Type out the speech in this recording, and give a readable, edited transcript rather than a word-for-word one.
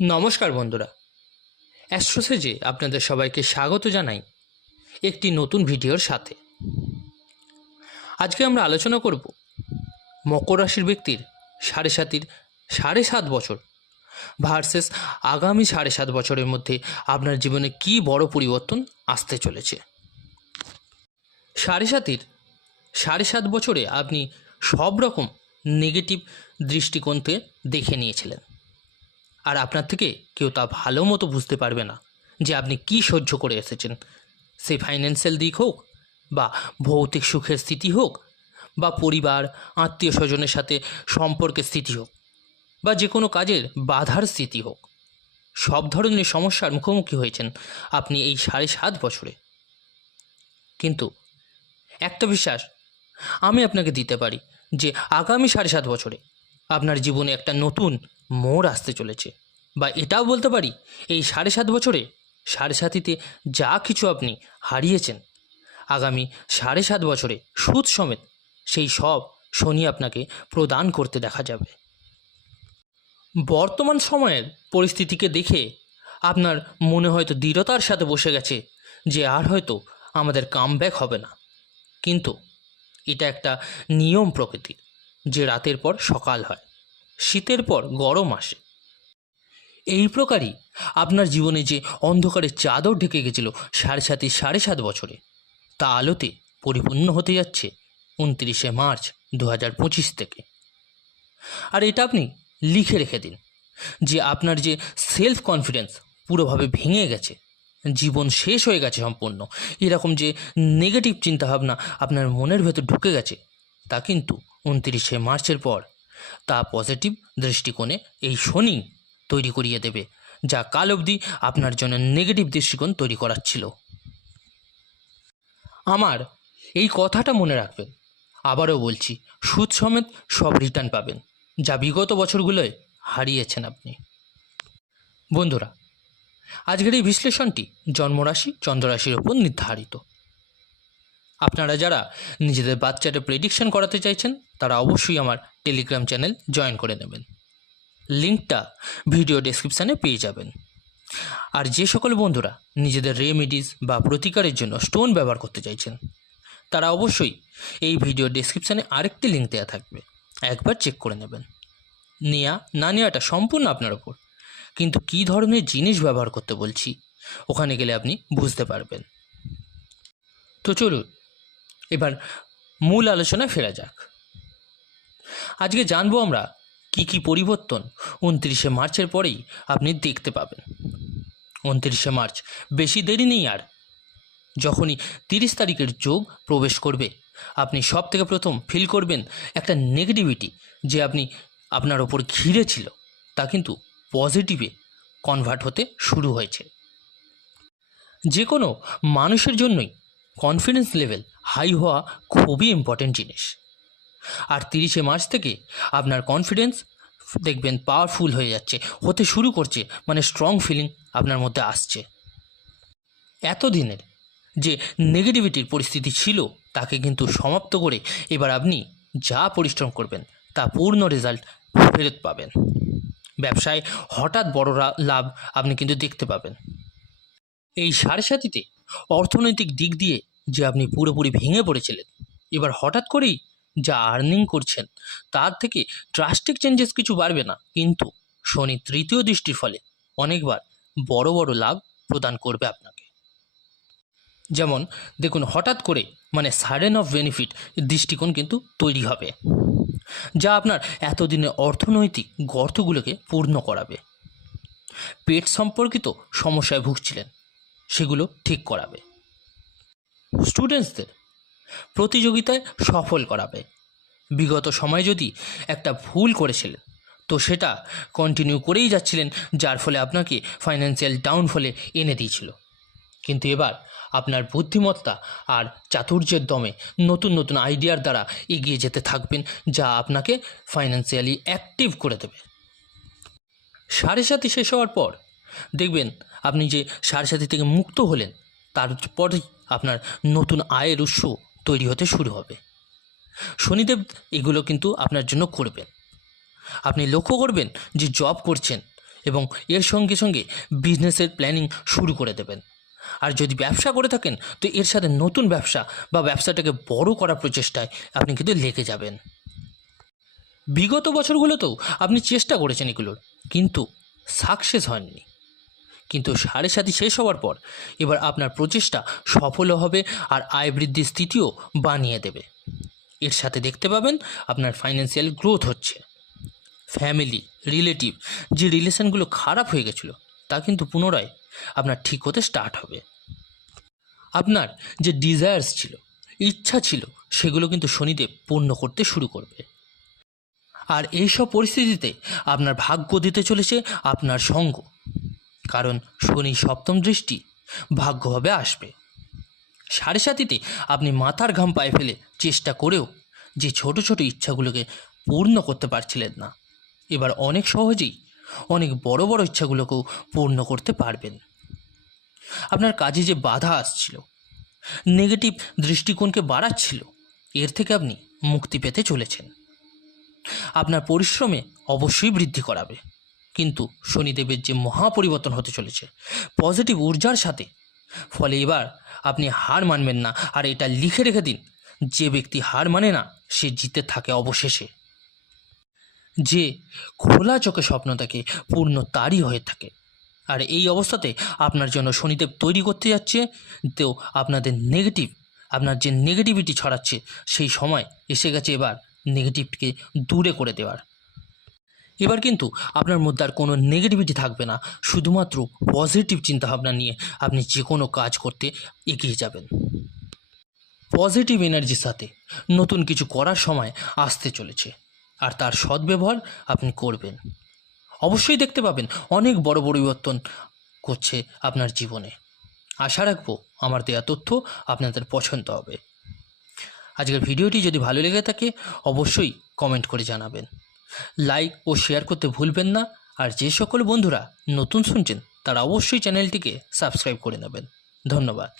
নমস্কার বন্ধুরা, অ্যাস্ট্রোসেজে আপনাদের সবাইকে স্বাগত জানাই একটি নতুন ভিডিওর সাথে। আজকে আমরা আলোচনা করব মকর রাশির ব্যক্তির সাড়ে সাত বছর ভার্সেস আগামী 7.5 বছরের মধ্যে আপনার জীবনে কী বড় পরিবর্তন আসতে চলেছে। সাড়ে সাত বছরে আপনি সব রকম নেগেটিভ দৃষ্টিকোণকে দেখে নিয়েছিলেন, আর আপনার থেকে কেউ তা ভালো মতো বুঝতে পারবে না যে আপনি কি সহ্য করে এসেছেন। সে ফাইন্যান্সিয়াল দিক হোক, বা ভৌতিক সুখের স্থিতি হোক, বা পরিবার আত্মীয় স্বজনের সাথে সম্পর্কের স্থিতি হোক, বা যে কোনো কাজের বাধার স্থিতি হোক, সব ধরনের সমস্যার মুখোমুখি হয়েছেন আপনি এই 7.5 বছরে। কিন্তু একটা বিশ্বাস আমি আপনাকে দিতে পারি যে আগামী 7.5 বছরে আপনার জীবনে একটা নতুন মোড় আসতে চলেছে। বা এটাও বলতে পারি, এই 7.5 বছরে 7.5তে যা কিছু আপনি হারিয়েছেন, আগামী 7.5 বছরে সুদ সমেত সেই সব শনি আপনাকে প্রদান করতে দেখা যাবে। বর্তমান সময়ের পরিস্থিতিকে দেখে আপনার মনে হয়তো দৃঢ়তার সাথে বসে গেছে যে আর হয়তো আমাদের কামব্যাক হবে না। কিন্তু এটা একটা নিয়ম প্রকৃতির, যে রাতের পর সকাল হয়, শীতের পর গরম আসে। এই প্রকারই আপনার জীবনে যে অন্ধকারের চাদর ঢেকে গেছিল 7.5 বছরে, তা আলোতে পরিপূর্ণ হতে যাচ্ছে 29শে মার্চ 2025 থেকে। আর এটা আপনি লিখে রেখে দিন যে আপনার যে সেলফ কনফিডেন্স পুরোভাবে ভেঙে গেছে, জীবন শেষ হয়ে গেছে সম্পূর্ণ, এরকম যে নেগেটিভ চিন্তাভাবনা আপনার মনের ভেতর ঢুকে গেছে, তা কিন্তু 29শে মার্চের পর তা পজিটিভ দৃষ্টিকোণে এই শনি তৈরি করিয়ে দেবে, যা কাল অবধি আপনার জন্য নেগেটিভ দৃষ্টিকোণ তৈরি করাচ্ছিল। আমার এই কথাটা মনে রাখবেন, আবারও বলছি, সুদ সমেত সব রিটার্ন পাবেন যা বিগত বছরগুলোয় হারিয়েছেন আপনি। বন্ধুরা, আজকের এই বিশ্লেষণটি জন্মরাশি চন্দ্ররাশির ওপর নির্ধারিত। আপনারা যারা নিজেদের বাচ্চাদের প্রেডিকশন করাতে চাইছেন তারা অবশ্যই আমার টেলিগ্রাম চ্যানেল জয়েন করে নেবেন, লিঙ্কটা ভিডিও ডেসক্রিপশানে পেয়ে যাবেন। আর যে সকল বন্ধুরা নিজেদের রেমেডিস বা প্রতিকারের জন্য স্টোন ব্যবহার করতে চাইছেন তারা অবশ্যই এই ভিডিও ডেসক্রিপশানে আরেকটি লিঙ্ক দেওয়া থাকবে, একবার চেক করে নেবেন। নেওয়া না নেওয়াটা সম্পূর্ণ আপনার ওপর, কিন্তু কী ধরনের জিনিস ব্যবহার করতে বলছি ওখানে গেলে আপনি বুঝতে পারবেন। তো চলুন এবার মূল আলোচনায় ফেরা যাক। আজকে জানবো আমরা কি পরিবর্তন 29শে মার্চের পরেই আপনি দেখতে পাবেন। 29শে মার্চ বেশি দেরি নেই আর। যখনই 30 তারিখের যোগ প্রবেশ করবে, আপনি সব থেকে প্রথম ফিল করবেন একটা নেগেটিভিটি যে আপনার ওপর ঘিরে ছিল, তা কিন্তু পজিটিভে কনভার্ট হতে শুরু হয়েছে। যে কোনো মানুষের জন্যই কনফিডেন্স লেভেল হাই হওয়া খুবই ইম্পর্টেন্ট জিনিস। আর 30শে মার্চ থেকে আপনার কনফিডেন্স দেখবেন পাওয়ারফুল হয়ে যাচ্ছে, হতে শুরু করছে, মানে স্ট্রং ফিলিং আপনার মধ্যে আসছে। এতদিনের যে নেগেটিভিটির পরিস্থিতি ছিল তাকে কিন্তু সমাপ্ত করে এবার আপনি যা পরিশ্রম করবেন তা পূর্ণ রেজাল্ট ফেরত পাবেন। ব্যবসায় হঠাৎ বড় লাভ আপনি কিন্তু দেখতে পাবেন। এই 7.5তে অর্থনৈতিক দিক দিয়ে যে আপনি পুরোপুরি ভেঙে পড়েছিলেন, এবার হঠাৎ করেই যা আর্নিং করছেন তার থেকে ড্রাস্টিক চেঞ্জেস কিছু বাড়বে না, কিন্তু শনি তৃতীয় দৃষ্টির ফলে অনেকবার বড় বড় লাভ প্রদান করবে আপনাকে। যেমন দেখুন, হঠাৎ করে মানে সাডেন অফ বেনিফিট দৃষ্টিকোণ কিন্তু তৈরি হবে, যা আপনার এতদিনের অর্থনৈতিক গর্তগুলোকে পূর্ণ করাবে। পেট সম্পর্কিত সমস্যায় ভুগছিলেন, সেগুলো ঠিক করাবে। স্টুডেন্টসদের প্রতিযোগিতায় সফল করাবে। বিগত সময়ে যদি একটা ভুল করেছিলেন তো সেটা কন্টিনিউ করেই যাচ্ছিলেন, যার ফলে আপনাকে ফাইন্যান্সিয়াল ডাউনফলে এনে দিয়েছিল। কিন্তু এবার আপনার বুদ্ধিমত্তা আর চাতুর্যের দমে নতুন নতুন আইডিয়ার দ্বারা এগিয়ে যেতে থাকবেন, যা আপনাকে ফাইন্যান্সিয়ালি অ্যাক্টিভ করে দেবে। 7.5 শেষ হওয়ার পর দেখবেন আপনি যে 7.5 থেকে মুক্ত হলেন, তারপরে আপনার নতুন আয়ের উৎস তৈরি হতে শুরু হবে। শনিদেব এগুলো কিন্তু আপনার জন্য করবেন। আপনি লক্ষ্য করবেন যে জব করছেন এবং এর সঙ্গে সঙ্গে বিজনেসের প্ল্যানিং শুরু করে দেবেন। আর যদি ব্যবসা করে থাকেন তো এর সাথে নতুন ব্যবসা বা ব্যবসাটাকে বড় করার প্রচেষ্টায় আপনি কিন্তু লেগে যাবেন। বিগত বছরগুলোতেও আপনি চেষ্টা করেছেন এগুলোর, কিন্তু সাকসেস হয়নি। কিন্তু 7.5 শেষ হওয়ার পর এবার আপনার প্রচেষ্টা সফলও হবে আর আয় বৃদ্ধির স্থিতিও বানিয়ে দেবে। এর সাথে দেখতে পাবেন আপনার ফাইন্যান্সিয়াল গ্রোথ হচ্ছে। ফ্যামিলি, রিলেটিভ যে রিলেশনগুলো খারাপ হয়ে গেছিলো তা কিন্তু পুনরায় আপনার ঠিক হতে স্টার্ট হবে। আপনার যে ডিজায়ার্স ছিল, ইচ্ছা ছিল, সেগুলো কিন্তু শনিদেব পূর্ণ করতে শুরু করবে। আর এইসব পরিস্থিতিতে আপনার ভাগ্য দিতে চলেছে আপনার সঙ্গ, কারণ শনি সপ্তম দৃষ্টি ভাগ্যভাবে আসবে। 7.5 আপনি মাথার ঘাম পায়ে ফেলে চেষ্টা করেও যে ছোট ছোট ইচ্ছাগুলোকে পূর্ণ করতে পারছিলেন না, এবার অনেক সহজেই অনেক বড় বড় ইচ্ছাগুলোকেও পূর্ণ করতে পারবেন। আপনার কাজে যে বাধা আসছিল, নেগেটিভ দৃষ্টিকোণকে বাড়াচ্ছিল, এর থেকে আপনি মুক্তি পেতে চলেছেন। আপনার পরিশ্রমে অবশ্যই বৃদ্ধি করাবে, কিন্তু শনিদেবের যে মহাপরিবর্তন হতে চলেছে পজিটিভ ঊর্জার সাথে, ফলে এবার আপনি হার মানবেন না। আর এটা লিখে রেখে দিন, যে ব্যক্তি হার মানে না সে জিতে থাকে অবশেষে। যে খোলা চোখে স্বপ্ন দেখে পূর্ণ তারই হয়ে থাকে। আর এই অবস্থাতে আপনার জন্য শনিদেব তৈরি করতে যাচ্ছে তো আপনার যে নেগেটিভিটি ছড়াচ্ছে সেই সময় এসে গেছে এবার নেগেটিভকে দূরে করে দেওয়ার। এবার কিন্তু আপনার মধ্যে আর কোনো নেগেটিভিটি থাকবে না, শুধুমাত্র পজিটিভ চিন্তাভাবনা নিয়ে আপনি যে কোনো কাজ করতে এগিয়ে যাবেন। পজিটিভ এনার্জির সাথে নতুন কিছু করার সময় আসতে চলেছে, আর তার সদ্ব্যবহার আপনি করবেন। অবশ্যই দেখতে পাবেন অনেক বড় পরিবর্তন করছে আপনার জীবনে। আশা রাখবো আমার দেওয়া তথ্য আপনাদের পছন্দ হবে। আজকের ভিডিওটি যদি ভালো লেগে থাকে অবশ্যই কমেন্ট করে জানাবেন, লাইক ও শেয়ার করতে ভুলবেন না। আর যে সকল বন্ধুরা নতুন শুনছেন তারা অবশ্যই চ্যানেলটিকে সাবস্ক্রাইব করে নেবেন। ধন্যবাদ।